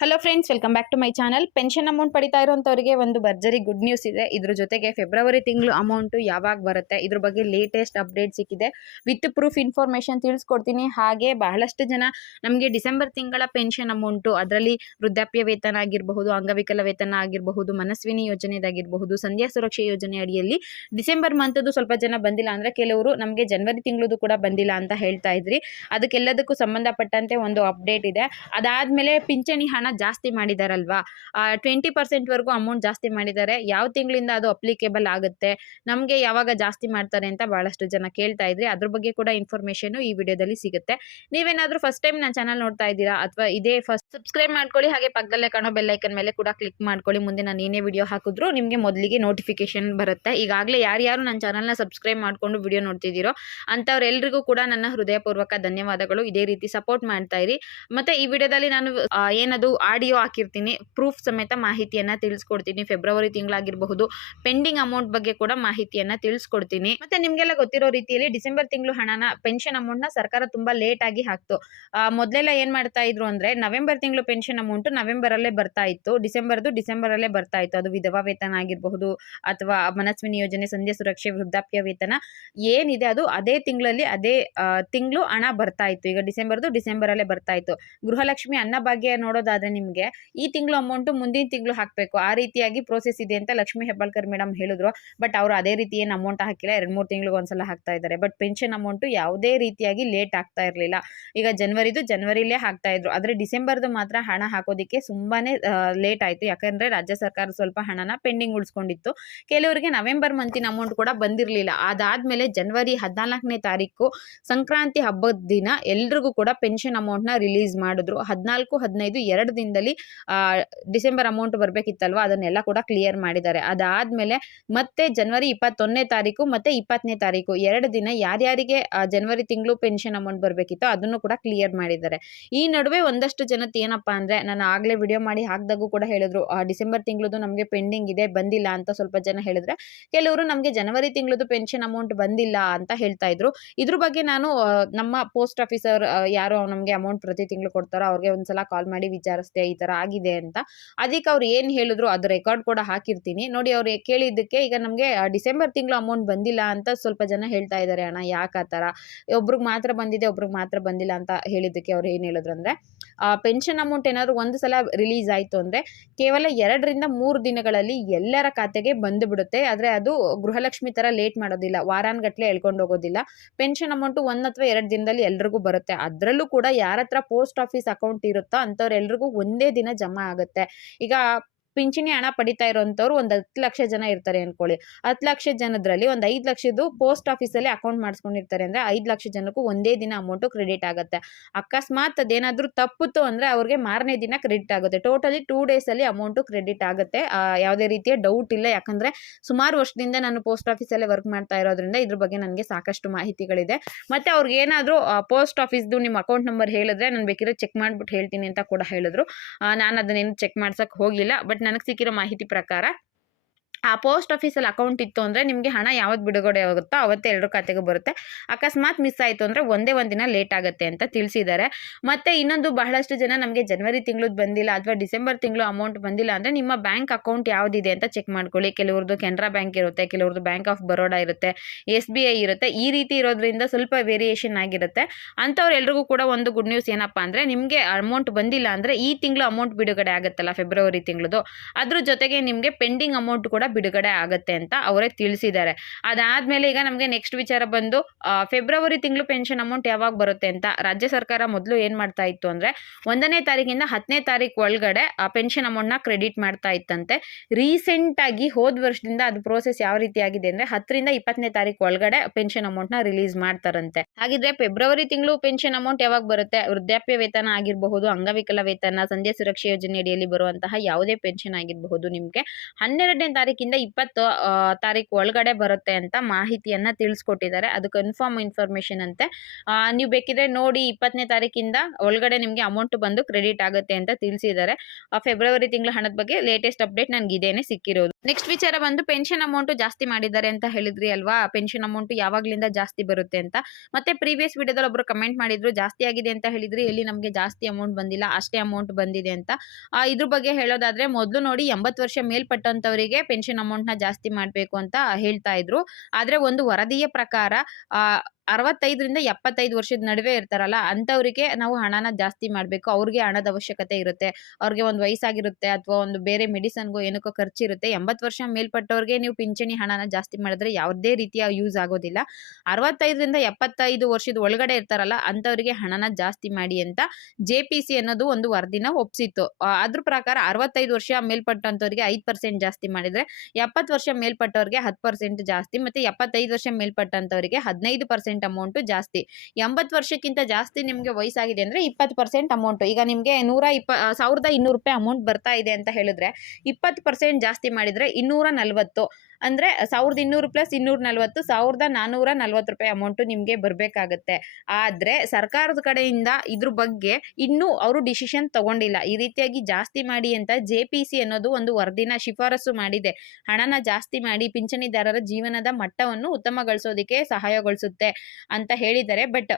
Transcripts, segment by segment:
Hello friends welcome back to my channel pension amount ಪಡಿತಾ ಇರುವಂತವರಿಗೆ ಒಂದು ಭರ್ಜರಿ ಗುಡ್ ನ್ಯೂಸ್ ಇದೆ. ಇದ್ರ ಜೊತೆಗೆ ಫೆಬ್ರವರಿ ತಿಂಗಳು ಅಮೌಂಟು ಯಾವಾಗ ಬರುತ್ತೆ? ಇದ್ರ ಬಗ್ಗೆ ಲೇಟೆಸ್ಟ್ ಅಪ್ಡೇಟ್ ಸಿಕ್ಕಿದೆ. ವಿತ್ ಪ್ರೂಫ್ ಇನ್ಫಾರ್ಮೇಷನ್ ತಿಳಿಸ್ಕೊಡ್ತೀನಿ. ಹಾಗೆ ಬಹಳಷ್ಟು ಜನ ನಮಗೆ ಡಿಸೆಂಬರ್ ತಿಂಗಳ ಪೆನ್ಷನ್ ಅಮೌಂಟು ಅದರಲ್ಲಿ ವೃದ್ಧಾಪ್ಯ ವೇತನ ಆಗಿರಬಹುದು, ಅಂಗವಿಕಲ ವೇತನ ಆಗಿರಬಹುದು, ಮನಸ್ವಿನಿ ಯೋಜನೆದಾಗಿರಬಹುದು, ಸಂಧ್ಯಾ ಸುರಕ್ಷೆ ಯೋಜನೆ ಅಡಿಯಲ್ಲಿ ಡಿಸೆಂಬರ್ ಮಂತದ್ದು ಸ್ವಲ್ಪ ಜನ ಬಂದಿಲ್ಲ ಅಂದರೆ ಕೆಲವರು ನಮಗೆ ಜನವರಿ ತಿಂಗಳದು ಕೂಡ ಬಂದಿಲ್ಲ ಅಂತ ಹೇಳ್ತಾ ಇದ್ರಿ. ಅದಕ್ಕೆಲ್ಲದಕ್ಕೂ ಸಂಬಂಧಪಟ್ಟಂತೆ ಒಂದು ಅಪ್ಡೇಟ್ ಇದೆ. ಅದಾದಮೇಲೆ ಪಿಂಚಣಿ ಹಣ ಜಾಸ್ತಿ ಮಾಡಿದಾರಲ್ವಾ? ಟ್ವೆಂಟಿ ಪರ್ಸೆಂಟ್ವರೆಗೂ ಅಮೌಂಟ್ ಜಾಸ್ತಿ ಮಾಡಿದ್ದಾರೆ ಯಾವ ತಿಂಗಳಿಂದ ಅದು ಅಪ್ಲಿಕೇಬಲ್ ಆಗುತ್ತೆ? ನಮಗೆ ಯಾವಾಗ ಜಾಸ್ತಿ ಮಾಡ್ತಾರೆ ಅಂತ ಭಾಳಷ್ಟು ಜನ ಕೇಳ್ತಾ ಇದ್ರಿ. ಅದ್ರ ಬಗ್ಗೆ ಕೂಡ ಇನ್ಫಾರ್ಮೇಷನು ಈ ವಿಡಿಯೋದಲ್ಲಿ ಸಿಗುತ್ತೆ. ನೀವೇನಾದರೂ ಫಸ್ಟ್ ಟೈಮ್ ನನ್ನ ಚಾನಲ್ ನೋಡ್ತಾ ಇದ್ದೀರಾ? ಅಥವಾ ಇದೇ ಫಸ್ಟ್ ಸಬ್ಸ್ಕ್ರೈಬ್ ಮಾಡ್ಕೊಳ್ಳಿ, ಹಾಗೆ ಪಕ್ಕದಲ್ಲೇ ಕಾಣೋ ಬೆಲ್ಲೈಕನ್ ಮೇಲೆ ಕೂಡ ಕ್ಲಿಕ್ ಮಾಡ್ಕೊಳ್ಳಿ. ಮುಂದೆ ನಾನು ಏನೇ ವಿಡಿಯೋ ಹಾಕಿದ್ರು ನಿಮಗೆ ಮೊದಲಿಗೆ ನೋಟಿಫಿಕೇಶನ್ ಬರುತ್ತೆ. ಈಗಾಗಲೇ ಯಾರ್ಯಾರು ನನ್ನ ಚಾನಲ್ನ ಸಬ್ಸ್ಕ್ರೈಬ್ ಮಾಡಿಕೊಂಡು ವಿಡಿಯೋ ನೋಡ್ತಿದ್ದೀರೋ, ಅಂಥವ್ರೆಲ್ರಿಗೂ ಕೂಡ ನನ್ನ ಹೃದಯಪೂರ್ವಕ ಧನ್ಯವಾದಗಳು. ಇದೇ ರೀತಿ ಸಪೋರ್ಟ್ ಮಾಡ್ತಾ ಇರಿ. ಮತ್ತೆ ಈ ವಿಡಿಯೋದಲ್ಲಿ ನಾನು ಏನದು ಆಡಿಯೋ ಹಾಕಿರ್ತೀನಿ ಪ್ರೂಫ್ ಸಮೇತ ಮಾಹಿತಿಯನ್ನ ತಿಳಿಸ್ಕೊಡ್ತೀನಿ. ಫೆಬ್ರವರಿ ತಿಂಗಳಾಗಿರಬಹುದು ಪೆಂಡಿಂಗ್ ಅಮೌಂಟ್ ಬಗ್ಗೆ ಕೂಡ ಮಾಹಿತಿಯನ್ನ ತಿಳಿಸ್ಕೊಡ್ತೀನಿ. ಮತ್ತೆ ನಿಮಗೆಲ್ಲ ಗೊತ್ತಿರೋ ರೀತಿಯಲ್ಲಿ ಡಿಸೆಂಬರ್ ತಿಂಗಳು ಹಣನ ಪೆನ್ಷನ್ ಅಮೌಂಟ್ನ ಸರ್ಕಾರ ತುಂಬಾ ಲೇಟ್ ಆಗಿ ಹಾಕ್ತು. ಮೊದಲೆಲ್ಲ ಏನು ಮಾಡ್ತಾ ಇದ್ರು ಅಂದ್ರೆ ನವೆಂಬರ್ ತಿಂಗಳು ಪೆನ್ಷನ್ ಅಮೌಂಟ್ ನವೆಂಬರ್ ಅಲ್ಲೇ ಬರ್ತಾ ಇತ್ತು. ಡಿಸೆಂಬರ್ದು ಡಿಸೆಂಬರ್ ಅಲ್ಲೇ ಬರ್ತಾ ಇತ್ತು. ಅದು ವಿಧವಾ ವೇತನ ಆಗಿರಬಹುದು ಅಥವಾ ಮನಸ್ವಿನಿ ಯೋಜನೆ, ಸಂಧ್ಯಾ ಸುರಕ್ಷೆ, ವೃದ್ಧಾಪ್ಯ ವೇತನ ಏನಿದೆ ಅದು ಅದೇ ತಿಂಗಳಲ್ಲಿ ಅದೇ ತಿಂಗಳು ಹಣ ಬರ್ತಾ ಇತ್ತು. ಈಗ ಡಿಸೆಂಬರ್ದು ಡಿಸೆಂಬರ್ ಅಲ್ಲೇ ಬರ್ತಾ ಇತ್ತು. ಗೃಹಲಕ್ಷ್ಮಿ ಅನ್ನಭಾಗ್ಯ ನೋಡೋದಾದ್ರೆ ನಿಮಗೆ, ಈ ತಿಂಗಳು ಅಮೌಂಟು ಮುಂದಿನ ತಿಂಗಳು ಹಾಕಬೇಕು. ಆ ರೀತಿಯಾಗಿ ಪ್ರೋಸೆಸ್ ಇದೆ ಅಂತ ಲಕ್ಷ್ಮಿ ಹೆಬ್ಬಾಳ್ಕರ್ ಮೇಡಮ್ ಹೇಳಿದ್ರು. ಬಟ್ ಅವರು ಅದೇ ರೀತಿ ಏನು ಅಮೌಂಟ್ ಹಾಕಿಲ್ಲ, ಎರಡು ಮೂರು ತಿಂಗಳಿಗೆ ಒಂದ್ಸಲ ಹಾಕ್ತಾ ಇದ್ದಾರೆ. ಬಟ್ ಪೆನ್ಷನ್ ಅಮೌಂಟು ಯಾವುದೇ ರೀತಿಯಾಗಿ ಲೇಟ್ ಆಗ್ತಾ ಇರಲಿಲ್ಲ. ಈಗ ಜನವರಿದು ಜನವರಿಲೇ ಹಾಕ್ತಾ ಇದ್ರು. ಆದರೆ ಡಿಸೆಂಬರ್ದು ಮಾತ್ರ ಹಣ ಹಾಕೋದಕ್ಕೆ ತುಂಬಾನೇ ಲೇಟ್ ಆಯಿತು. ಯಾಕಂದರೆ ರಾಜ್ಯ ಸರ್ಕಾರ ಸ್ವಲ್ಪ ಹಣನ ಪೆಂಡಿಂಗ್ ಉಳಿಸ್ಕೊಂಡಿತ್ತು. ಕೆಲವರಿಗೆ ನವೆಂಬರ್ ಮಂತಿನ ಅಮೌಂಟ್ ಕೂಡ ಬಂದಿರಲಿಲ್ಲ. ಅದಾದಮೇಲೆ ಜನವರಿ ಹದಿನಾಲ್ಕನೇ ತಾರೀಕು ಸಂಕ್ರಾಂತಿ ಹಬ್ಬದ ದಿನ ಎಲ್ರಿಗೂ ಕೂಡ ಪೆನ್ಷನ್ ಅಮೌಂಟ್ನ ರಿಲೀಸ್ ಮಾಡಿದ್ರು. ಹದಿನಾಲ್ಕು, ಹದಿನೈದು ಎರಡು ದಿನದಲ್ಲಿ ಡಿಸೆಂಬರ್ ಅಮೌಂಟ್ ಬರಬೇಕಿತ್ತಲ್ವ? ಅದನ್ನೆಲ್ಲ ಕೂಡ ಕ್ಲಿಯರ್ ಮಾಡಿದ್ದಾರೆ. ಅದಾದಮೇಲೆ ಮತ್ತೆ ಜನವರಿ ಇಪ್ಪತ್ತೊಂದನೇ ತಾರೀಕು ಮತ್ತೆ ಇಪ್ಪತ್ತನೇ ತಾರೀಕು, ಎರಡು ದಿನ ಯಾರ್ಯಾರಿಗೆ ಜನವರಿ ತಿಂಗಳು ಪೆನ್ಷನ್ ಅಮೌಂಟ್ ಬರಬೇಕಿತ್ತೋ ಅದನ್ನು ಕೂಡ ಕ್ಲಿಯರ್ ಮಾಡಿದ್ದಾರೆ. ಈ ನಡುವೆ ಒಂದಷ್ಟು ಜನತೆ ಏನಪ್ಪಾ ಅಂದ್ರೆ, ನಾನು ಆಗಲೇ ವಿಡಿಯೋ ಮಾಡಿ ಹಾಕ್ದಾಗೂ ಕೂಡ ಹೇಳಿದ್ರು ಡಿಸೆಂಬರ್ ತಿಂಗಳದು ನಮಗೆ ಪೆಂಡಿಂಗ್ ಇದೆ, ಬಂದಿಲ್ಲ ಅಂತ ಸ್ವಲ್ಪ ಜನ ಹೇಳಿದ್ರೆ, ಕೆಲವರು ನಮಗೆ ಜನವರಿ ತಿಂಗಳದು ಪೆನ್ಷನ್ ಅಮೌಂಟ್ ಬಂದಿಲ್ಲ ಅಂತ ಹೇಳ್ತಾ ಇದ್ರು. ಇದ್ರ ಬಗ್ಗೆ ನಾನು ನಮ್ಮ ಪೋಸ್ಟ್ ಆಫೀಸರ್ ಯಾರು ನಮಗೆ ಅಮೌಂಟ್ ಪ್ರತಿ ತಿಂಗಳು ಕೊಡ್ತಾರೋ ಅವ್ರಿಗೆ ಒಂದ್ಸಲ ಕಾಲ್ ಮಾಡಿ ವಿಚಾರಿಸ್ದೆ ಈ ತರ ಆಗಿದೆ ಅಂತ. ಅದಕ್ಕೆ ಅವ್ರು ಏನು ಹೇಳಿದ್ರು ಅದು ರೆಕಾರ್ಡ್ ಕೂಡ ಹಾಕಿರ್ತೀನಿ. ನೋಡಿ ಅವ್ರು ಕೇಳಿದ್ದಕ್ಕೆ ಈಗ ನಮಗೆ ಡಿಸೆಂಬರ್ ತಿಂಗಳು ಅಮೌಂಟ್ ಬಂದಿಲ್ಲ ಅಂತ ಸ್ವಲ್ಪ ಜನ ಹೇಳ್ತಾ ಇದ್ದಾರೆ ಅಣ್ಣ, ಯಾಕ ಆ ಥರ ಒಬ್ರಿಗೆ ಮಾತ್ರ ಬಂದಿದೆ, ಒಬ್ರಿಗೆ ಮಾತ್ರ ಬಂದಿಲ್ಲ ಅಂತ ಹೇಳಿದ್ದಕ್ಕೆ ಅವ್ರು ಏನು ಹೇಳಿದ್ರು ಆ ಪೆನ್ಷನ್ ಅಮೌಂಟ್ ಏನಾದ್ರು ಒಂದ್ ಸಲ ರಿಲೀಸ್ ಆಯಿತು ಅಂದ್ರೆ ಕೇವಲ ಎರಡರಿಂದ ಮೂರು ದಿನಗಳಲ್ಲಿ ಎಲ್ಲರ ಖಾತೆಗೆ ಬಂದು ಬಿಡುತ್ತೆ ಆದರೆ ಅದು ಗೃಹಲಕ್ಷ್ಮಿ ತರ ಲೇಟ್ ಮಾಡೋದಿಲ್ಲ, ವಾರಾನ್ಗಟ್ಲೆ ಎಳ್ಕೊಂಡು ಹೋಗೋದಿಲ್ಲ. ಪೆನ್ಷನ್ ಅಮೌಂಟು ಒಂದ್ ಅಥವಾ ಎರಡು ದಿನದಲ್ಲಿ ಎಲ್ರಿಗೂ ಬರುತ್ತೆ. ಅದ್ರಲ್ಲೂ ಕೂಡ ಯಾರ ಹತ್ರ ಪೋಸ್ಟ್ ಆಫೀಸ್ ಅಕೌಂಟ್ ಇರುತ್ತೋ ಅಂಥವ್ರೆಲ್ರಿಗೂ ಒಂದೇ ದಿನ ಜಮಾ ಆಗುತ್ತೆ. ಈಗ ಪಿಂಚಣಿ ಹಣ ಪಡಿತಾ ಇರೋಂಥವ್ರು ಒಂದು ಹತ್ತು ಲಕ್ಷ ಜನ ಇರ್ತಾರೆ ಅನ್ಕೊಳ್ಳಿ. ಹತ್ತು ಲಕ್ಷ ಜನದ್ರಲ್ಲಿ ಒಂದು ಐದು ಲಕ್ಷದ್ದು ಪೋಸ್ಟ್ ಆಫೀಸಲ್ಲಿ ಅಕೌಂಟ್ ಮಾಡಿಸ್ಕೊಂಡಿರ್ತಾರೆ ಅಂದರೆ ಐದು ಲಕ್ಷ ಜನಕ್ಕೂ ಒಂದೇ ದಿನ ಅಮೌಂಟು ಕ್ರೆಡಿಟ್ ಆಗುತ್ತೆ. ಅಕಸ್ಮಾತ್ ಅದೇನಾದರೂ ತಪ್ಪುತ್ತು ಅಂದರೆ ಅವ್ರಿಗೆ ಮಾರನೇ ದಿನ ಕ್ರೆಡಿಟ್ ಆಗುತ್ತೆ. ಟೋಟಲಿ ಟೂ ಡೇಸಲ್ಲಿ ಅಮೌಂಟು ಕ್ರೆಡಿಟ್ ಆಗುತ್ತೆ. ಯಾವುದೇ ರೀತಿಯ ಡೌಟ್ ಇಲ್ಲ. ಯಾಕಂದರೆ ಸುಮಾರು ವರ್ಷದಿಂದ ನಾನು ಪೋಸ್ಟ್ ಆಫೀಸಲ್ಲೇ ವರ್ಕ್ ಮಾಡ್ತಾ ಇರೋದ್ರಿಂದ ಇದ್ರ ಬಗ್ಗೆ ನನಗೆ ಸಾಕಷ್ಟು ಮಾಹಿತಿಗಳಿದೆ. ಮತ್ತೆ ಅವ್ರಿಗೆ ಏನಾದರೂ ಪೋಸ್ಟ್ ಆಫೀಸ್ದು ನಿಮ್ಮ ಅಕೌಂಟ್ ನಂಬರ್ ಹೇಳಿದ್ರೆ ನಾನು ಬೇಕಿದ್ರೆ ಚೆಕ್ ಮಾಡಿಬಿಟ್ಟು ಹೇಳ್ತೀನಿ ಅಂತ ಕೂಡ ಹೇಳಿದ್ರು. ನಾನು ಅದನ್ನೇನು ಚೆಕ್ ಮಾಡ್ಸಕ್ಕೆ ಹೋಗಿಲ್ಲ. ಬಟ್ ನನಗೆ ಸಿಕ್ಕಿರೋ ಮಾಹಿತಿ ಪ್ರಕಾರ ಆ ಪೋಸ್ಟ್ ಆಫೀಸಲ್ಲಿ ಅಕೌಂಟ್ ಇತ್ತು ಅಂದರೆ ನಿಮಗೆ ಹಣ ಯಾವತ್ತು ಬಿಡುಗಡೆ ಆಗುತ್ತೋ ಅವತ್ತೇ ಎಲ್ಲರ ಖಾತೆಗೆ ಬರುತ್ತೆ. ಅಕಸ್ಮಾತ್ ಮಿಸ್ ಆಯಿತು ಅಂದರೆ ಒಂದೇ ಒಂದು ದಿನ ಲೇಟ್ ಆಗುತ್ತೆ ಅಂತ ತಿಳಿಸಿದ್ದಾರೆ. ಮತ್ತು ಇನ್ನೊಂದು ಬಹಳಷ್ಟು ಜನ ನಮಗೆ ಜನವರಿ ತಿಂಗಳದ್ದು ಬಂದಿಲ್ಲ ಅಥವಾ ಡಿಸೆಂಬರ್ ತಿಂಗಳು ಅಮೌಂಟ್ ಬಂದಿಲ್ಲ ಅಂದರೆ ನಿಮ್ಮ ಬ್ಯಾಂಕ್ ಅಕೌಂಟ್ ಯಾವುದಿದೆ ಅಂತ ಚೆಕ್ ಮಾಡ್ಕೊಳ್ಳಿ. ಕೆಲವ್ರದ್ದು ಕೆನರಾ ಬ್ಯಾಂಕ್ ಇರುತ್ತೆ, ಕೆಲವ್ರದ್ದು ಬ್ಯಾಂಕ್ ಆಫ್ ಬರೋಡಾ ಇರುತ್ತೆ, ಎಸ್ ಬಿ ಐ ಇರುತ್ತೆ. ಈ ರೀತಿ ಇರೋದ್ರಿಂದ ಸ್ವಲ್ಪ ವೇರಿಯೇಷನ್ ಆಗಿರುತ್ತೆ. ಅಂಥವ್ರೆಲ್ರಿಗೂ ಕೂಡ ಒಂದು ಗುಡ್ ನ್ಯೂಸ್ ಏನಪ್ಪ ಅಂದರೆ ನಿಮಗೆ ಅಮೌಂಟ್ ಬಂದಿಲ್ಲ ಅಂದರೆ ಈ ತಿಂಗಳು ಅಮೌಂಟ್ ಬಿಡುಗಡೆ ಆಗುತ್ತಲ್ಲ ಫೆಬ್ರವರಿ ತಿಂಗಳದು ಅದ್ರ ಜೊತೆಗೆ ನಿಮಗೆ ಪೆಂಡಿಂಗ್ ಅಮೌಂಟ್ ಕೂಡ ಬಿಡುಗಡೆ ಆಗುತ್ತೆ ಅಂತ ಅವರೇ ತಿಳಿಸಿದ್ದಾರೆ. ಅದಾದ್ಮೇಲೆ ಈಗ ನಮಗೆ ನೆಕ್ಸ್ಟ್ ವಿಚಾರ ಬಂದು ಫೆಬ್ರವರಿ ತಿಂಗಳು ಪೆನ್ಷನ್ ಅಮೌಂಟ್ ಯಾವಾಗ ಬರುತ್ತೆ ಅಂತ. ರಾಜ್ಯ ಸರ್ಕಾರ ಮೊದಲು ಏನು ಮಾಡ್ತಾ ಇತ್ತು ಅಂದರೆ, ಒಂದನೇ ತಾರೀಕಿಂದ ಹತ್ತನೇ ತಾರೀಕು ಒಳಗಡೆ ಆ ಪೆನ್ಷನ್ ಅಮೌಂಟ್ನ ಕ್ರೆಡಿಟ್ ಮಾಡ್ತಾ ಇತ್ತಂತೆ. ರೀಸೆಂಟಾಗಿ ಹೋದ ವರ್ಷದಿಂದ ಅದು ಪ್ರೋಸೆಸ್ ಯಾವ ರೀತಿ ಆಗಿದೆ ಅಂದರೆ, ಹತ್ತರಿಂದ ಇಪ್ಪತ್ತನೇ ತಾರೀಕು ಒಳಗಡೆ ಪೆನ್ಷನ್ ಅಮೌಂಟ್ನ ರಿಲೀಸ್ ಮಾಡ್ತಾರಂತೆ. ಹಾಗಿದ್ರೆ ಫೆಬ್ರವರಿ ತಿಂಗಳು ಪೆನ್ಷನ್ ಅಮೌಂಟ್ ಯಾವಾಗ ಬರುತ್ತೆ? ವೃದ್ಧಾಪ್ಯ ವೇತನ ಆಗಿರಬಹುದು, ಅಂಗವಿಕಲ ವೇತನ, ಸಂಧ್ಯಾ ಸುರಕ್ಷಾ ಯೋಜನೆ ಅಡಿಯಲ್ಲಿ ಬರುವಂತಹ ಯಾವುದೇ ಪೆನ್ಷನ್ ಆಗಿರಬಹುದು ನಿಮಗೆ, ಹನ್ನೆರಡನೇ ತಾರೀಕಿಂದ ಇಪ್ಪತ್ತು ತಾರೀಕು ಒಳಗಡೆ ಬರುತ್ತೆ ಅಂತ ಮಾಹಿತಿಯನ್ನ ತಿಳಿಸ್ಕೊಟ್ಟಿದ್ದಾರೆ. ಅದು ಕನ್ಫರ್ಮ್ ಇನ್ಫಾರ್ಮೇಶನ್ ಅಂತೆ. ನೀವು ಬೇಕಿದ್ರೆ ನೋಡಿ ಇಪ್ಪತ್ತನೇ ತಾರೀಕಿಂದ ಒಳಗಡೆ ನಿಮಗೆ ಅಮೌಂಟ್ ಬಂದು ಕ್ರೆಡಿಟ್ ಆಗುತ್ತೆ ಅಂತ ತಿಳಿಸಿದ್ದಾರೆ. ಫೆಬ್ರವರಿ ತಿಂಗಳ ಹಣದ ಬಗ್ಗೆ ಲೇಟೆಸ್ಟ್ ಅಪ್ಡೇಟ್ ನನಗೆ ಇದೇನೆ ಸಿಕ್ಕಿರೋದು. ನೆಕ್ಸ್ಟ್ ವಿಚಾರ ಬಂದು ಪೆನ್ಷನ್ ಅಮೌಂಟ್ ಜಾಸ್ತಿ ಮಾಡಿದ್ದಾರೆ ಅಂತ ಹೇಳಿದ್ರಿ ಅಲ್ವಾ? ಪೆನ್ಷನ್ ಅಮೌಂಟ್ ಯಾವಾಗ್ಲಿಂದ ಜಾಸ್ತಿ ಬರುತ್ತೆ ಅಂತ. ಮತ್ತೆ ಪ್ರೀವಿಯಸ್ ವಿಡಿಯೋದಲ್ಲಿ ಒಬ್ರು ಕಮೆಂಟ್ ಮಾಡಿದ್ರು ಜಾಸ್ತಿ ಆಗಿದೆ ಅಂತ ಹೇಳಿದ್ರಿ ಎಲ್ಲಿ ನಮಗೆ ಜಾಸ್ತಿ ಅಮೌಂಟ್ ಬಂದಿಲ್ಲ ಅಷ್ಟೇ ಅಮೌಂಟ್ ಬಂದಿದೆ ಅಂತ. ಇದ್ರ ಬಗ್ಗೆ ಹೇಳೋದಾದ್ರೆ ಮೊದಲು ನೋಡಿ ಎಂಬತ್ತು ವರ್ಷ ಮೇಲ್ಪಟ್ಟಂತವರಿಗೆ ಪೆನ್ಷನ್ ಅಮೌಂಟ್ನ ಜಾಸ್ತಿ ಮಾಡಬೇಕು ಅಂತ ಹೇಳ್ತಾ ಇದ್ರು. ಆದ್ರೆ ಒಂದು ವರದಿಯ ಪ್ರಕಾರ ಆ, ಅರವತ್ತೈದರಿಂದ ಎಪ್ಪತ್ತೈದು ವರ್ಷದ ನಡುವೆ ಇರ್ತಾರಲ್ಲ, ಅಂಥವ್ರಿಗೆ ನಾವು ಹಣನ ಜಾಸ್ತಿ ಮಾಡಬೇಕು. ಅವ್ರಿಗೆ ಹಣದ ಅವಶ್ಯಕತೆ ಇರುತ್ತೆ. ಅವ್ರಿಗೆ ಒಂದು ವಯಸ್ಸಾಗಿರುತ್ತೆ ಅಥವಾ ಒಂದು ಬೇರೆ ಮೆಡಿಸನ್ಗೋ ಏನಕ್ಕೋ ಖರ್ಚಿರುತ್ತೆ, ಎಂಬತ್ತು ವರ್ಷ ಮೇಲ್ಪಟ್ಟವ್ರಿಗೆ ನೀವು ಪಿಂಚಣಿ ಹಣನ ಜಾಸ್ತಿ ಮಾಡಿದ್ರೆ ಯಾವುದೇ ರೀತಿಯ ಯೂಸ್ ಆಗೋದಿಲ್ಲ. ಅರವತ್ತೈದರಿಂದ ಎಪ್ಪತ್ತೈದು ವರ್ಷದ ಒಳಗಡೆ ಇರ್ತಾರಲ್ಲ, ಅಂಥವ್ರಿಗೆ ಹಣನ ಜಾಸ್ತಿ ಮಾಡಿ ಅಂತ ಜೆ ಪಿ ಅನ್ನೋದು ಒಂದು ವರದಿನ ಒಪ್ಸಿತ್ತು. ಅದ್ರ ಪ್ರಕಾರ ಅರವತ್ತೈದು ವರ್ಷ ಮೇಲ್ಪಟ್ಟಂಥವ್ರಿಗೆ ಐದು ಪರ್ಸೆಂಟ್ ಜಾಸ್ತಿ ಮಾಡಿದರೆ, ಎಪ್ಪತ್ತು ವರ್ಷ ಮೇಲ್ಪಟ್ಟವ್ರಿಗೆ ಹತ್ತು ಪರ್ಸೆಂಟ್ ಜಾಸ್ತಿ ಮತ್ತು ಎಪ್ಪತ್ತೈದು ವರ್ಷ ಮೇಲ್ಪಟ್ಟಂಥವ್ರಿಗೆ ಹದಿನೈದು ಪರ್ಸೆಂಟ್ ಅಮೌಂಟು ಜಾಸ್ತಿ. ಎಂಬತ್ತು ವರ್ಷಕ್ಕಿಂತ ಜಾಸ್ತಿ ನಿಮಗೆ ವಯಸ್ಸಾಗಿದೆ ಅಂದರೆ ಇಪ್ಪತ್ತು ಪರ್ಸೆಂಟ್ ಅಮೌಂಟು ಈಗ ನಿಮಗೆ ನೂರ ಇಪ್ಪ ಸಾವಿರದ ಇನ್ನೂರು ರೂಪಾಯಿ ಅಮೌಂಟ್ ಬರ್ತಾ ಇದೆ ಅಂತ ಹೇಳಿದ್ರೆ ಇಪ್ಪತ್ತು ಪರ್ಸೆಂಟ್ ಜಾಸ್ತಿ ಮಾಡಿದರೆ ಇನ್ನೂರ ನಲ್ವತ್ತು. ಅಂದರೆ ಸಾವಿರದ ಇನ್ನೂರು ಪ್ಲಸ್ ಇನ್ನೂರ ನಲ್ವತ್ತು, ಸಾವಿರದ ನಾನ್ನೂರ ನಲ್ವತ್ತು ರೂಪಾಯಿ ಅಮೌಂಟು ನಿಮಗೆ ಬರಬೇಕಾಗತ್ತೆ. ಆದರೆ ಸರ್ಕಾರದ ಕಡೆಯಿಂದ ಇದ್ರ ಬಗ್ಗೆ ಇನ್ನೂ ಅವರು ಡಿಸಿಷನ್ ತಗೊಂಡಿಲ್ಲ. ಈ ರೀತಿಯಾಗಿ ಜಾಸ್ತಿ ಮಾಡಿ ಅಂತ ಜೆ ಅನ್ನೋದು ಒಂದು ವರದಿನ ಶಿಫಾರಸು ಮಾಡಿದೆ. ಹಣನ ಜಾಸ್ತಿ ಮಾಡಿ ಪಿಂಚಣಿದಾರರ ಜೀವನದ ಮಟ್ಟವನ್ನು ಉತ್ತಮಗೊಳಿಸೋದಕ್ಕೆ ಸಹಾಯಗೊಳಿಸುತ್ತೆ ಅಂತ ಹೇಳಿದ್ದಾರೆ. ಬಟ್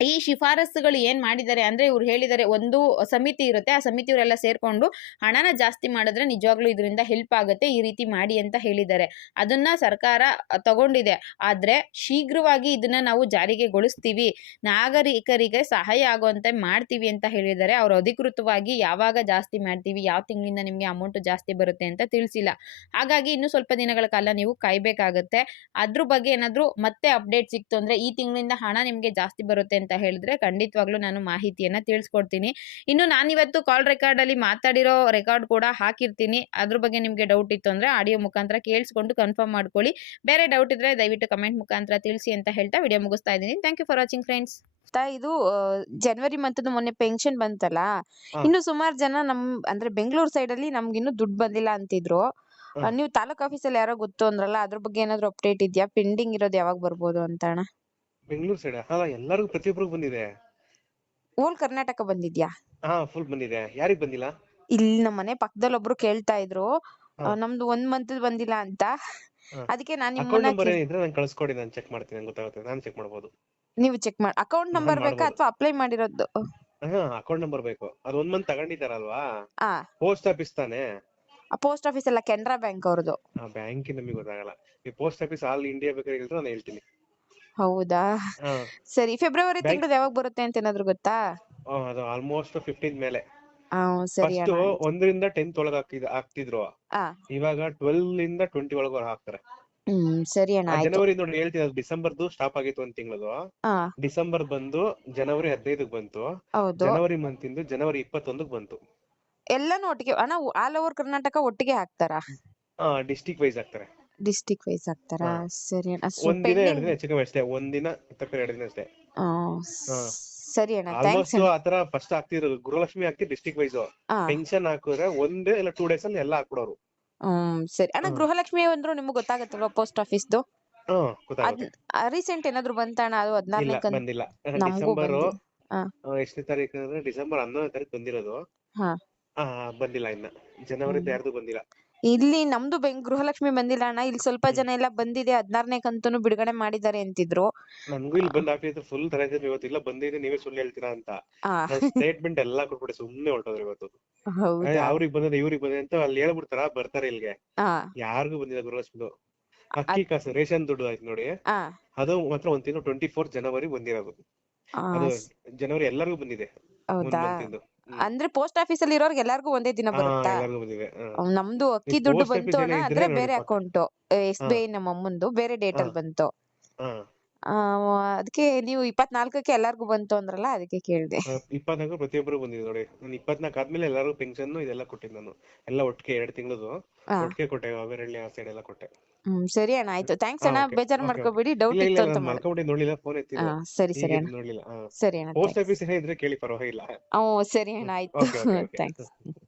ಈ ಶಿಫಾರಸುಗಳು ಏನು ಮಾಡಿದ್ದಾರೆ ಅಂದರೆ ಇವ್ರು ಹೇಳಿದ್ದಾರೆ ಒಂದು ಸಮಿತಿ ಇರುತ್ತೆ, ಆ ಸಮಿತಿಯವರೆಲ್ಲ ಸೇರಿಕೊಂಡು ಹಣನ ಜಾಸ್ತಿ ಮಾಡಿದ್ರೆ ನಿಜವಾಗ್ಲೂ ಇದರಿಂದ ಹೆಲ್ಪ್ ಆಗುತ್ತೆ, ಈ ರೀತಿ ಮಾಡಿ ಅಂತ ಹೇಳಿದ್ದಾರೆ. ಅದನ್ನು ಸರ್ಕಾರ ತಗೊಂಡಿದೆ. ಆದರೆ ಶೀಘ್ರವಾಗಿ ಇದನ್ನು ನಾವು ಜಾರಿಗೆಗೊಳಿಸ್ತೀವಿ. ನಾಗರಿಕರಿಗೆ ಸಹಾಯ ಆಗುವಂತೆ ಮಾಡ್ತೀವಿ ಅಂತ ಹೇಳಿದ್ದಾರೆ. ಅವರು ಅಧಿಕೃತವಾಗಿ ಯಾವಾಗ ಜಾಸ್ತಿ ಮಾಡ್ತೀವಿ, ಯಾವ ತಿಂಗಳಿಂದ ನಿಮಗೆ ಅಮೌಂಟ್ ಜಾಸ್ತಿ ಬರುತ್ತೆ ಅಂತ ತಿಳಿಸಿಲ್ಲ. ಹಾಗಾಗಿ ಇನ್ನೂ ಸ್ವಲ್ಪ ದಿನಗಳ ಕಾಲ ನೀವು ಕಾಯಬೇಕಾಗತ್ತೆ. ಅದ್ರ ಬಗ್ಗೆ ಏನಾದರೂ ಮತ್ತೆ ಅಪ್ಡೇಟ್ ಸಿಕ್ತು ಅಂದರೆ ಈ ತಿಂಗಳಿಂದ ಹಣ ನಿಮಗೆ ಜಾಸ್ತಿ ಬರುತ್ತೆ ಅಂತ ಹೇಳಿದ್ರೆ ಖಂಡಿತವಾಗ್ಲೂ ನಾನು ಮಾಹಿತಿಯನ್ನ ತಿಳಿಸ್ಕೊಡ್ತೀನಿ. ಇನ್ನು ನಾನಿವತ್ತು ಕಾಲ್ ರೆಕಾರ್ಡಲ್ಲಿ ಮಾತಾಡಿರೋ ರೆಕಾರ್ಡ್ ಕೂಡ ಹಾಕಿರ್ತೀನಿ. ಅದ್ರ ಬಗ್ಗೆ ನಿಮಗೆ ಡೌಟ್ ಇತ್ತು ಅಂದ್ರೆ ಆಡಿಯೋ ಮುಖಾಂತರ ಕೇಳಿಸ್ಕೊಂಡು ಕನ್ಫರ್ಮ್ ಮಾಡ್ಕೊಳ್ಳಿ. ಬೇರೆ ಡೌಟ್ ಇದ್ರೆ ದಯವಿಟ್ಟು ಕಮೆಂಟ್ ಮುಖಾಂತರ ತಿಳಿಸಿ ಅಂತ ಹೇಳ್ತಾ ವಿಡಿಯೋ ಮುಗಿಸ್ತಾ ಇದ್ದೀನಿ. Thank you for watching friends ತಾ ಇದು ಜನವರಿ ಮಂತ್ ಮೊನ್ನೆ ಪೆನ್ಷನ್ ಬಂತಲ್ಲ? ಇನ್ನು ಸುಮಾರು ಜನ ನಮ್ ಅಂದ್ರೆ ಬೆಂಗಳೂರು ಸೈಡ್ ಅಲ್ಲಿ ನಮ್ಗಿನ್ನು ದುಡ್ಡು ಬಂದಿಲ್ಲ ಅಂತಿದ್ರು. ನೀವು ತಾಲೂಕ್ ಆಫೀಸಲ್ಲಿ ಯಾರೋ ಗೊತ್ತು ಅಂದ್ರಲ್ಲ ಅದ್ರ ಬಗ್ಗೆ ಏನಾದ್ರು ಅಪ್ಡೇಟ್ ಇದೆಯಾ? ಪೆಂಡಿಂಗ್ ಇರೋದು ಯಾವಾಗ ಬರ್ಬೋದು ಅಂತ ಅಣ್ಣ? ಬೆಂಗಳೂರು ಸೈಡ್ ಹಾ ಎಲ್ಲರಿಗೂ ಪ್ರತಿಯೊಬ್ಬರಿಗೂ ಬಂದಿದೆ. ಓಲ್ ಕರ್ನಾಟಕ ಬಂದಿದ್ಯಾ? ಹಾ ಫುಲ್ ಬಂದಿದೆ. ಯಾರಿಗ್ ಬಂದಿಲ್ಲ? ಇಲ್ಲಿ ನಮ್ಮ ಮನೆ ಪಕ್ಕದಲ್ಲಿ ಒಬ್ರು ಕೇಳ್ತಾ ಇದ್ರು. ಆ, ನಮ್ದು ಒಂದ್ ಮಂತ್ ಬಂದಿಲ್ಲ ಅಂತ. ಅದಕ್ಕೆ ನಾನ್ ಅಕೌಂಟ್ ನಿಮ್ಮನ್ನ ನಂಬರ್ ಕೇ- ಏನಿದ್ರೆ ನಾನು ಕಳ್ಸ್ಕೊಡಿ ನಾನು ಚೆಕ್ ಮಾಡ್ತೀನಿ ನಂಗೆ ಗೊತ್ತಾಗುತ್ತೆ. ನಾನು ಚೆಕ್ ಮಾಡ್ಬೋದು. ನೀವು ಚೆಕ್ ಮಾಡಿ ಅಕೌಂಟ್ ನಂಬರ್ ಬೇಕಾ ಮಾಡ್ಬೋದು. ಅಥವಾ ಅಪ್ಲೈ ಮಾಡಿರೋದು? ಹಾ ಅಕೌಂಟ್ ನಂಬರ್ ಬೇಕು. ಅದು ಒಂದ್ ಮಂತ್ ತಗೊಂಡಿದ್ದಾರಲ್ವಾ ಆ ಪೋಸ್ಟ್ ಆಫೀಸ್ ತಾನೇ? ಪೋಸ್ಟ್ ಆಫೀಸ್ ಅಲ್ಲ ಕೆನರಾ ಬ್ಯಾಂಕ್ ಅವ್ರದ್ದು ಆ ಬ್ಯಾಂಕ್ ನಮಗೆ ಗೊತ್ತಾಗಲ್ಲ. ಈ ಪೋಸ್ಟ್ ಆಫೀಸ್ ಆಲ್ ಇಂಡಿಯಾ ಬೇಕಾದ್ರೆ ಹೇಳಿದ್ರೆ ನಾನು ಹೇಳ್ತೀನಿ. ಹೌದಾ? ಸರಿ ಫೆಬ್ರವರಿ ತಿಂಗಳು ಯಾವಾಗ ಬರುತ್ತೆ ಅಂತ ಏನಾದ್ರು ಗೊತ್ತಾ? ಆ, ಅದು ಆಲ್ಮೋಸ್ಟ್ ಫಿಫ್ಟೀನ್ ಮೇಲೆ. ಆ ಸರಿ ಫಸ್ಟ್ ಅಣ್ಣ ಒಂದರಿಂದ ಟೆಂತ್ ಒಳಗೆ ಹಾಕಿದ್ ಹಾಕ್ತಿದ್ರು. ಆ ಇವಾಗ ಟ್ವೆಲ್ ಇಂದ ಟ್ವೆಂಟಿ ಒಳಗೆ ಹಾಕ್ತಾರೆ. ಹ್ಮ್ ಸರಿ ಅಣ್ಣ ಆ ಆಯ್ತು. ಜನವರಿ ನೋಡಿ ಹೇಳ್ತೀನಿ ಡಿಸೆಂಬರ್ ಡಿಸೆಂಬರ್ದು ಸ್ಟಾಪ್ ಆಗಿತ್ತು ಒಂದ್ ತಿಂಗಳದು. ಆ ಡಿಸೆಂಬರ್ ಬಂದು ಜನವರಿ ಹದಿನೈದಕ್ಕೆ ಬಂತು. ಹೌದು. ಜನವರಿ ಮಂತ್ ಇಂದು ಜನವರಿ ಇಪ್ಪತ್ತೊಂದಕ್ಕೆ ಬಂತು. ಎಲ್ಲಾನು ಒಟ್ಟಿಗೆ ಅಣ್ಣ ಆಲ್ ಓವರ್ ಕರ್ನಾಟಕ ಒಟ್ಟಿಗೆ ಹಾಕ್ತಾರಾ? ಆ ಡಿಸ್ಟಿಕ್ ವೈಸ್ ಹಾಕ್ತಾರೆ. ಡಿಸ್ಟಿಕ್ ವೈಸ್ ಹಾಕ್ತಾರಾ. ಸರಿ ಅಣ್ಣ. ಒಂದ್ ದಿನ ಎರಡು ದಿನ ಹೆಚ್ಚು ಕಮ್ಮಿ ಅಷ್ಟೇ. ಒಂದಿನ ದಿನ ತಕ್ಕ ಎರಡ್ ದಿನ ಅಷ್ಟೇ. ಹಾ. ಸರಿ ಅಣ್ಣ. ಥ್ಯಾಂಕ್ಸ್ ಆಲ್ಮೋಸ್ಟ್ ಆತರ ಫಸ್ಟ್ ಹಾಕ್ತಿದ್ರು ಗೃಹಲಕ್ಷ್ಮಿ ಹಾಕಿ ಡಿಸ್ಟಿಕ್ ವೈಸ್. ಪೆನ್ಷನ್ ಹಾಕಿದ್ರೆ ಒಂದೇ ಇಲ್ಲ ಟೂ ಡೇಸ್ ಅಲ್ಲಿ ಎಲ್ಲ ಹಾಕ್ಬಿಡೋರು. ಹ್ಮ್ ಸರಿ. ಅಣ್ಣ ಹ್ಮ್. ಗೃಹಲಕ್ಷ್ಮಿ ಅಂದ್ರು ನಿಮ್ಗೆ ಗೊತ್ತಾಗತ್ತಲ್ವಾ ಪೋಸ್ಟ್ ಆಫೀಸ್ದು ಹ್ಮ್ ಗೊತ್ತಾಗುತ್ತೆ. ರೀಸೆಂಟ್ ಏನಾದ್ರು ಬಂತಣ್ಣ ಅದು ಇಲ್ಲ ಹದಿನಾರನೇ ಕಂತು ಬಂದಿಲ್ಲ. ನಮಗೂ ಡಿಸೆಂಬರ್ ಬಂದಿಲ್ಲ ಹಾ. ಎಷ್ಟನೇ ತಾರೀಕು ಅಂದ್ರೆ ಡಿಸೆಂಬರ್ ಹನ್ನೊಂದನೇ ತಾರೀಕು ಬಂದಿರೋದು. ಹಾ. ಬಂದಿಲ್ಲ ಇನ್ನ. ಜನವರಿ ಹ್ಮ್. ಯಾರ್ದು ಬಂದಿಲ್ಲ. ಇಲ್ಲಿ ನಮ್ದು ಬೆಂಗ್ ಗೃಹಲಕ್ಷ್ಮಿ ಬಂದಿಲ್ಲ ಅಣ್ಣ. ಇಲ್ಲಿ ಸ್ವಲ್ಪ ಜನ ಎಲ್ಲ ಬಂದಿದೆ. ಹದಿನಾರನೇ ಕಂತುನು ಬಿಡುಗಡೆ ಮಾಡಿದ್ದಾರೆ ಅಂತಿದ್ರು. ನನ್ಗೂ ಇಲ್ಲಿ ಬಂದ್ ಆಗ್ತಿತ್ತು. ಫುಲ್ ತರ ಇದೆ ಇವತ್ತು ಇಲ್ಲ ಬಂದಿದೆ ನೀವೇ ಸುಳ್ಳು ಹೇಳ್ತೀರಾ ಅಂತ. ಆ. ಸ್ಟೇಟ್ಮೆಂಟ್ ಎಲ್ಲಾ ಕೊಟ್ಬಿಟ್ಟು ಸುಮ್ನೆ ಹೊರಟೋದ್ರು ಇವತ್ತು. ಹೌದಾ? ಅವ್ರಿಗೆ ಬಂದಿದೆ ಇವ್ರಿಗೆ ಬಂದಿದೆ ಅಂತ ಅಲ್ಲಿ ಹೇಳ್ಬಿಡ್ತಾರ? ಬರ್ತಾರೆ ಇಲ್ಲಿಗೆ. ಆ. ಯಾರಿಗೂ ಬಂದಿಲ್ಲ ಗೃಹಲಕ್ಷ್ಮಿದು. ಅಕ್ಕಿ ಕಾಸು ರೇಷನ್ ದುಡ್ಡು ಆಯ್ತು ನೋಡಿ. ಆ. ಅದು ಮಾತ್ರ ಒಂದ್ ತಿಂಗಳು ಟ್ವೆಂಟಿ ಫೋರ್ ಜನವರಿ ಬಂದಿರೋದು. ಆ, ಅದು ಜನವರಿ ಎಲ್ಲರಿಗೂ ಬಂದಿದೆ. ಹೌದಾ. ಅಂದ್ರೆ ಪೋಸ್ಟ್ ಆಫೀಸ್ ಅಲ್ಲಿ ಇರೋರ್ಗೆ ಎಲ್ಲಾರ್ಗು ಒಂದೇ ದಿನ ಬರುತ್ತಾ? ನಮ್ದು ಅಕ್ಕಿ ದುಡ್ಡು ಬಂತು ಅಣ್ಣ ಆದ್ರೆ ಬೇರೆ. ಅಕೌಂಟ್ ಎಸ್ ಬಿ ಐ ನಮ್ಮ ಅಮ್ಮಂದು ಬೇರೆ ಡೇಟ್ ಅಲ್ಲಿ. ಬಂತು. ಅದಕ್ಕೆ ನೀವು ಇಪ್ಪತ್ನಾಲ್ಕಕ್ಕೆ ಎಲ್ಲಾರ್ಗು ಬಂತು ಅಂದ್ರಲ್ಲ ಅದಕ್ಕೆ ಕೇಳ್ದೆ. ಇಪ್ಪತ್ನಾಲ್ಕು ಪ್ರತಿಯೊಬ್ಬರು ಬಂದಿದೆ ನೋಡಿ. ನಾನು ಇಪ್ಪತ್ನಾಲ್ಕು ಆದ್ಮೇಲೆ ಎಲ್ಲಾರು ಪೆನ್ಷನ್ ಇದೆಲ್ಲ ಕೊಟ್ಟಿದ್ದು ನಾನು. ಎಲ್ಲ ಒಟ್ಟಿಗೆ ಎರಡು ತಿಂಗಳದು. ಒಟ್ಟಿಗೆ ಕೊಟ್ಟೆ ಅವೆರಳ್ಳಿ ಆ ಸೈಡ್ ಎಲ್ಲ ಕೊಟ್ಟೆ. ಹ್ಮ್ ಸರಿ ಅಣ್ಣ ಆಯ್ತು. ಥ್ಯಾಂಕ್ಸ್ ಅಣ್ಣ. okay, ಬೇಜಾರ್ okay, ಮಾಡ್ಕೋಬೇಡಿ. ಡೌಟ್ ಇಲ್ಲ ಇಲ್ಲ ಇತ್ತು ಅಂತ ನಾನು ನೋಡಿಲ್ಲ ನೋಡ್ಲಿಲ್ಲ ಫೋನ್ ಹಾ ಎತ್ತಿದ್ದು ಸರಿ ಸರಿ ಅಣ್ಣ. ನೋಡಿಲ್ಲ ಹಾ ಸರಿ ಅಣ್ಣ ಪೋಸ್ಟ್ ಆಫೀಸ್ ಏನೇ ಇದ್ರೆ ಕೇಳಿ ಪರವಾಗಿಲ್ಲ. ಹ್ಞೂ ಸರಿ ಅಣ್ಣ ಆಯ್ತು. Okay okay thanks